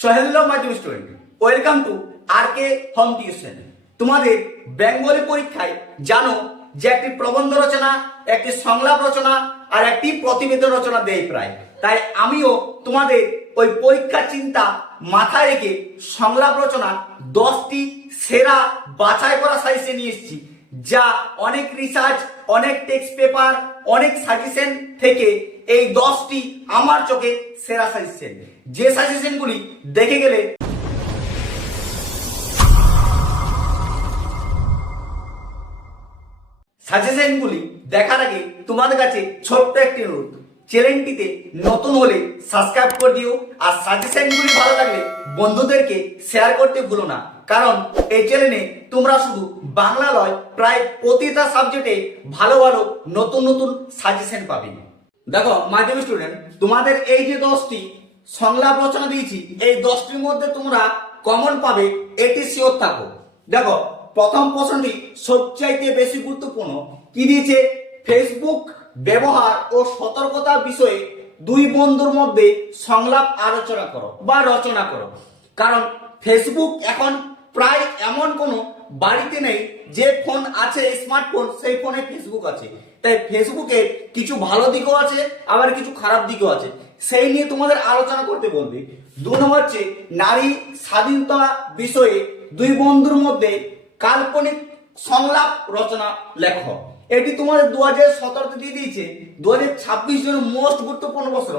So hello my dear student welcome to R K home tuition তোমাদের Bengali পরীক্ষায় জানো যে একটি প্রবন্ধ রচনা, একটি সংলাপ রচনা আর একটি প্রতিবেদন রচনা দেয় প্রায়। তাই আমিও তোমাদের ওই পরীক্ষা চিন্তা মাথায় রেখে সংলাপ রচনা দশটি সেরা বাছাই করা সাইজে নিয়ে এসেছি, যা অনেক রিসার্চ অনেক টেক্সট পেপার অনেক সাজেশন থেকে এই দশটি আমার চোখে সেরা সাজেশন যে সাজেশনগুলি দেখে গেলে সাজেশনগুলি দেখার আগে তোমাদের কাছে ছোট্ট একটি অনুরোধ। চ্যানেলটিতে নতুন হলে সাবস্ক্রাইব করে দিও। আর সাজেশনগুলি ভালো লাগলে বন্ধুদেরকে শেয়ার করতে ভুলো না। কারণ এই চ্যানেলে তোমরা শুধু বাংলা নয়, প্রায় প্রতিটা সাবজেক্টে ভালো ভালো নতুন নতুন সাজেশন পাবে। দেখো মাধ্যমিক স্টুডেন্ট তোমাদের এই যে দশটি সংলাপ রচনা দিয়েছি, এই দশটির মধ্যে তোমরা কমন পাবে, এটি শিওর থাকো। দেখো, প্রথম প্রশ্নটি সবচাইতে বেশি গুরুত্বপূর্ণ। কি দিয়েছে? ফেসবুক ব্যবহার ও সতর্কতা বিষয়ে দুই বন্ধুর মধ্যে সংলাপ আলোচনা করো বা রচনা করো। কারণ ফেসবুক এখন প্রায় এমন কোনো বাড়িতে নেই যে ফোন আছে স্মার্টফোন সেই ফোনে ফেসবুক আছে। তাই ফেসবুকের কিছু ভালো দিকও আছে, আবার কিছু খারাপ দিকও আছে। সেই নিয়ে তোমাদের আলোচনা করতে বলবে। দু নম্বর হচ্ছে, নারী স্বাধীনতা বিষয়ে দুই বন্ধুর মধ্যে কাল্পনিক সংলাপ রচনা লেখো। এটি তোমাদের দু হাজার সতেরোতে দিয়ে দিয়েছে। দু হাজার ছাব্বিশ জন্য মোস্ট গুরুত্বপূর্ণ বছর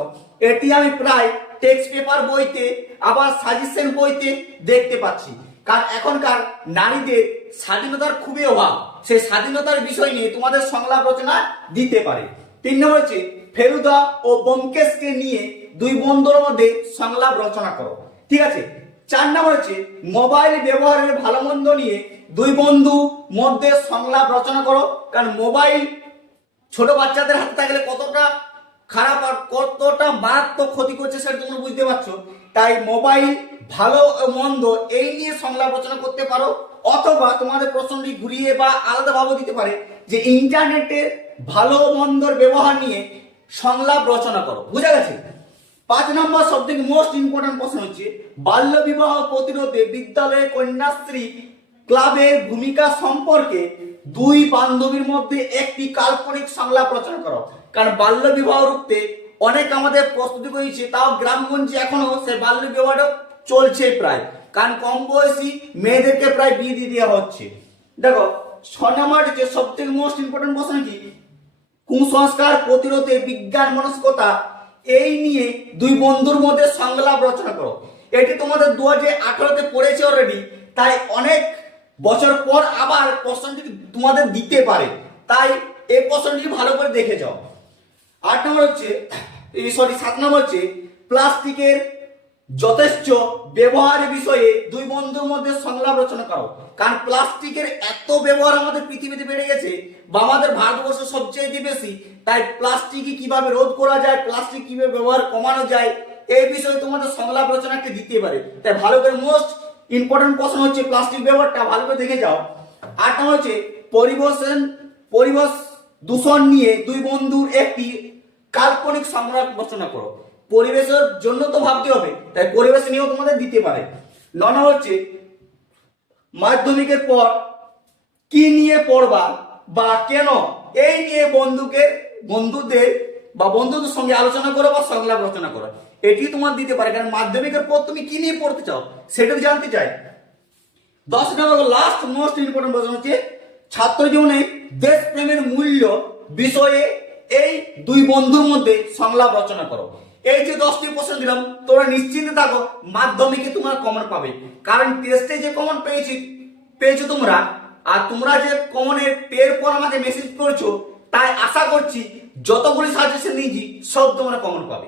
এটি আমি প্রায় টেক্সট পেপার বইতে, আবার সাজেশন বইতে দেখতে পাচ্ছি। কারণ এখনকার নারীদের স্বাধীনতার খুবই অভাব। সেই স্বাধীনতার বিষয় নিয়ে তোমাদের সংলাপ রচনা দিতে পারে। তিন নম্বর হচ্ছে ফেলুদা ও ব্যোমকেশকে নিয়ে দুই বন্ধুর মধ্যে সংলাপ রচনা করো। ঠিক আছে? চার নম্বর হচ্ছে মোবাইল ব্যবহারের ভালো মন্দ নিয়ে দুই বন্ধু মধ্যে সংলাপ রচনা করো। কারণ মোবাইল ছোট বাচ্চাদের হাতে থাকলে কতটা খারাপ আর কতটা মারাত্মক ক্ষতি করছে সেটা তোমরা বুঝতে পারছ। তাই মোবাইল ভালো মন্দ এই নিয়ে সংলাপ রচনা করতে পারো, অথবা তোমাদের প্রশ্নটি ঘুরিয়ে বা আলাদাভাবে দিতে পারে যে ইন্টারনেটের ভালো মন্দর ব্যবহার নিয়ে সংলাপ রচনা করো। বুঝা গেছে? পাঁচ নম্বর সব থেকে মোস্ট ইম্পর্টেন্ট প্রশ্ন হচ্ছে বাল্য বিবাহ প্রতিরোধে বিদ্যালয়ে কন্যাশ্রী ক্লাবের ভূমিকা সম্পর্কে দুই বান্ধবীর মধ্যে একটি কাল্পনিক সংলাপ রচনা করো। কারণ বাল্য বিবাহ রুখতে অনেক আমাদের প্রস্তুতি করেছে তাও গ্রামগঞ্জে এখনও সেই বাল্য বিবাহটা চলছে প্রায়। কারণ কম বয়সী মেয়েদেরকে প্রায় বিয়ে দিয়ে দেওয়া হচ্ছে। দেখো ছ যে সব থেকে মোস্ট ইম্পর্টেন্ট প্রশ্ন কি? কুসংস্কার, প্রতিরোধে বিজ্ঞান, মনস্কতা, এই নিয়ে দুই বন্ধুর মধ্যে সংলাপ রচনা করো। এটি তোমাদের দু হাজার আঠারোতে পড়েছে অলরেডি তাই অনেক বছর পর আবার প্রশ্নটি তোমাদের দিতে পারে। তাই এই প্রশ্নটি ভালো করে দেখে যাও। আট নম্বর হচ্ছে সরি সাত নম্বর হচ্ছে, প্লাস্টিকের যথেষ্ট ব্যবহারের বিষয়ে দুই বন্ধুর মধ্যে সংলাপ রচনা করো। কারণ প্লাস্টিকের এত ব্যবহার আমাদের পৃথিবীতে বেড়ে গেছে বা আমাদের ভারতবর্ষে সবচেয়ে বেশি, তাই প্লাস্টিক কীভাবে রোধ করা যায়, প্লাস্টিক কীভাবে ব্যবহার কমানো যায়, এই বিষয়ে তোমাদের সংলাপ রচনা একটা দিতে পারে। তাই ভালো করে মোস্ট ইম্পর্টেন্ট প্রশ্ন হচ্ছে প্লাস্টিক ব্যবহারটা ভালো করে দেখে যাও। আট নম্বর হচ্ছে পরিবেশন, পরিবেশ দূষণ নিয়ে দুই বন্ধুর একটি কাল্পনিক সংলাপ রচনা করো। পরিবেশের জন্য তো ভাবতে হবে, তাই পরিবেশ নিয়েও তোমাদের দিতে পারে। ন হচ্ছে, মাধ্যমিকের পর কি নিয়ে পড়বা বা কেন এই নিয়ে বন্ধুকে, বন্ধুদের বা বন্ধুদের সঙ্গে আলোচনা করো বা সংলাপ রচনা করো, এটি তোমার দিতে পারে। কারণ মাধ্যমিকের পর তুমি কি নিয়ে পড়তে চাও সেটা জানতে চাই। দশ নম্বর লাস্ট মোস্ট ইম্পর্টেন্ট প্রশ্ন হচ্ছে ছাত্র জীবনে দেশপ্রেমের মূল্য বিষয়ে এই দুই বন্ধুর মধ্যে সংলাপ রচনা করো। এই যে দশটি প্রশ্ন দিলাম, তোমরা নিশ্চিন্তে থাকো, মাধ্যমিকে তোমরা কমন পাবে। কারণ টেস্টে যে কমন পেয়েছি, পেয়েছ তোমরা, আর তোমরা যে কমনের পের পর আমাকে মেসেজ করছ, তাই আশা করছি যতগুলি সাজেশন দিয়েছি, সব তোমরা কমন পাবে।